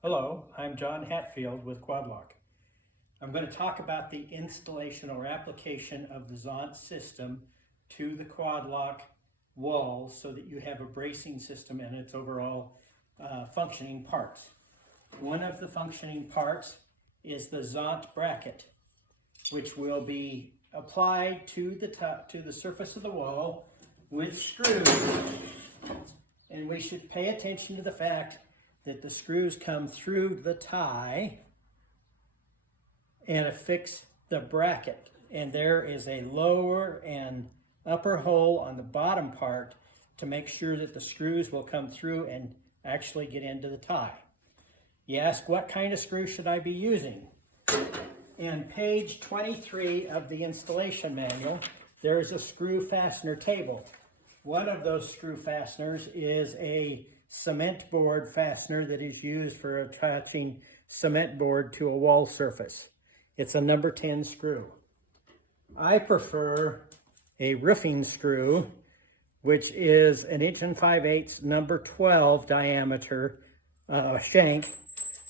Hello, I'm John Hatfield with QuadLock. I'm going to talk about the installation or application of the Zont system to the QuadLock walls so that you have a bracing system and its overall functioning parts. One of the functioning parts is the Zont bracket, which will be applied to the surface of the wall with screws. And we should pay attention to the fact that the screws come through the tie and affix the bracket. And there is a lower and upper hole on the bottom part to make sure that the screws will come through and actually get into the tie. You ask, what kind of screw should I be using? In page 23 of the installation manual, there is a screw fastener table. One of those screw fasteners is a cement board fastener that is used for attaching cement board to a wall surface. It's a number 10 screw. I prefer a roofing screw, which is an 1 5/8" number 12 diameter shank,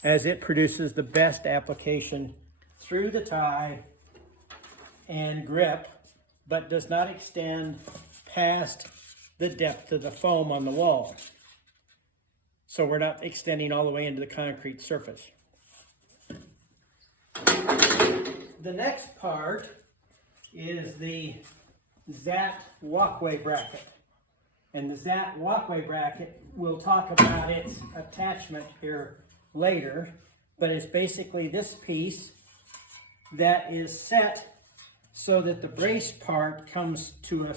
as it produces the best application through the tie and grip, but does not extend past the depth of the foam on the wall. So we're not extending all the way into the concrete surface. The next part is the ZAT walkway bracket. And the ZAT walkway bracket, we'll talk about its attachment here later, but it's basically this piece that is set so that the brace part comes to a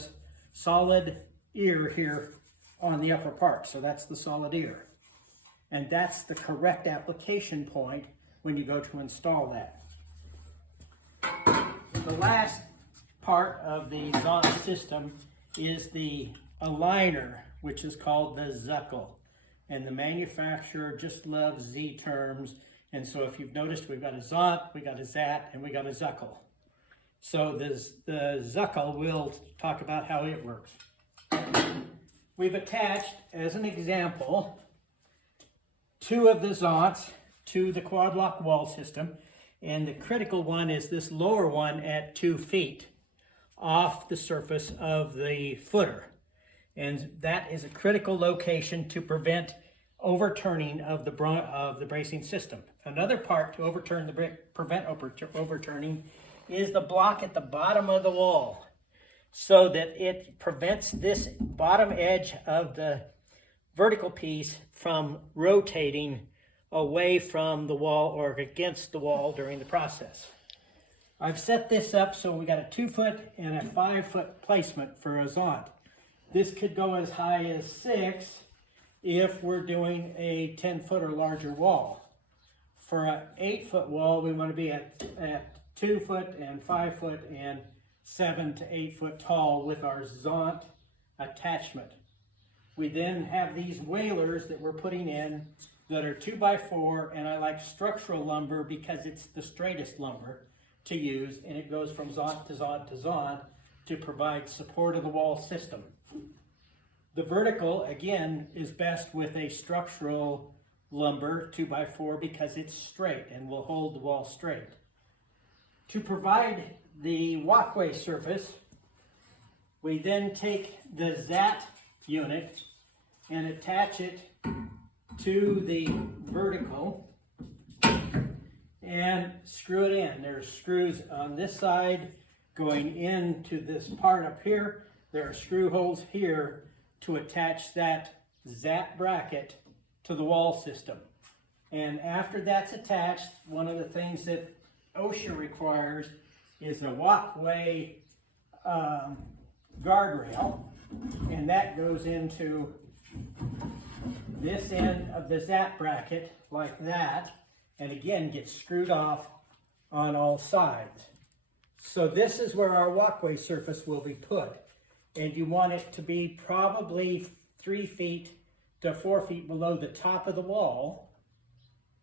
solid ear here on the upper part. So that's the solid ear. And that's the correct application point when you go to install that. The last part of the Zont system is the aligner, which is called the zuckle. And the manufacturer just loves Z terms. And so if you've noticed, we've got a Zont, we got a ZAT, and we got a zuckle. So the zuckle, we'll talk about how it works. We've attached, as an example, 2 of the Zonts to the QuadLock wall system, and the critical one is this lower one at 2 feet off the surface of the footer. And that is a critical location to prevent overturning of the bracing system. Another part to prevent overturning is the block at the bottom of the wall, so that it prevents this bottom edge of the vertical piece from rotating away from the wall or against the wall during the process. I've set this up so we got a 2-foot and a 5-foot placement for a Zont. This could go as high as 6 if we're doing a 10-foot or larger wall. For an 8-foot wall, we want to be at 2 foot and 5 foot and 7 to 8 foot tall with our Zont attachment. We then have these wailers that we're putting in that are 2x4, and I like structural lumber because it's the straightest lumber to use, and it goes from Zont to Zont to Zont to provide support of the wall system. The vertical, again, is best with a structural lumber 2x4 because it's straight and will hold the wall straight. To provide the walkway surface, we then take the ZAT unit and attach it to the vertical and screw it in. There's screws on this side going into this part up here. There are screw holes here to attach that ZAT bracket to the wall system. And after that's attached, one of the things that OSHA requires is a walkway guardrail, and that goes into this end of the ZAT bracket like that, and again gets screwed off on all sides. So this is where our walkway surface will be put, and you want it to be probably 3 feet to 4 feet below the top of the wall,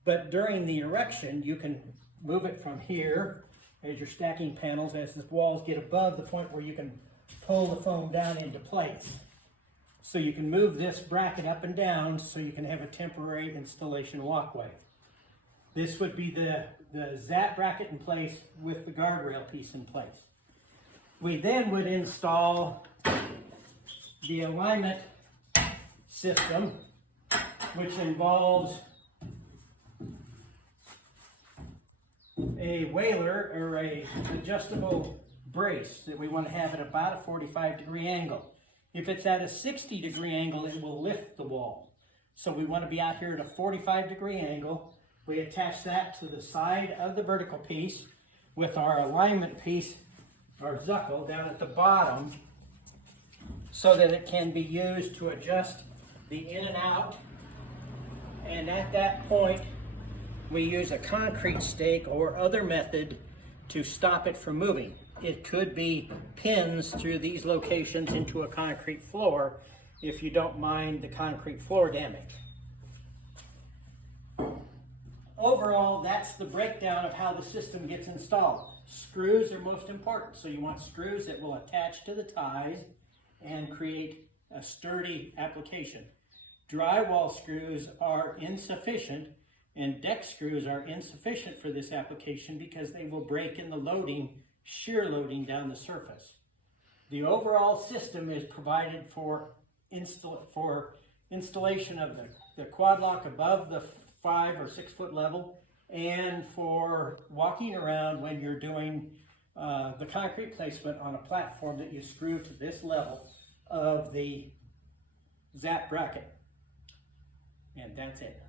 but during the erection you can move it from here as you're stacking panels as the walls get above the point where you can pull the foam down into place. So you can move this bracket up and down so you can have a temporary installation walkway. This would be the zap bracket in place with the guardrail piece in place. We then would install the alignment system, which involves a whaler or a adjustable brace that we want to have at about a 45-degree angle. If it's at a 60-degree angle, it will lift the wall. So we want to be out here at a 45-degree angle. We attach that to the side of the vertical piece with our alignment piece, our zuckle, down at the bottom, so that it can be used to adjust the in and out. And at that point, we use a concrete stake or other method to stop it from moving. It could be pins through these locations into a concrete floor if you don't mind the concrete floor damage. Overall, that's the breakdown of how the system gets installed. Screws are most important, so you want screws that will attach to the ties and create a sturdy application. Drywall screws are insufficient, and deck screws are insufficient for this application because they will break in the loading, shear loading down the surface. The overall system is provided for installation of the quad lock above the 5 or 6 foot level, and for walking around when you're doing the concrete placement on a platform that you screw to this level of the zap bracket. And that's it.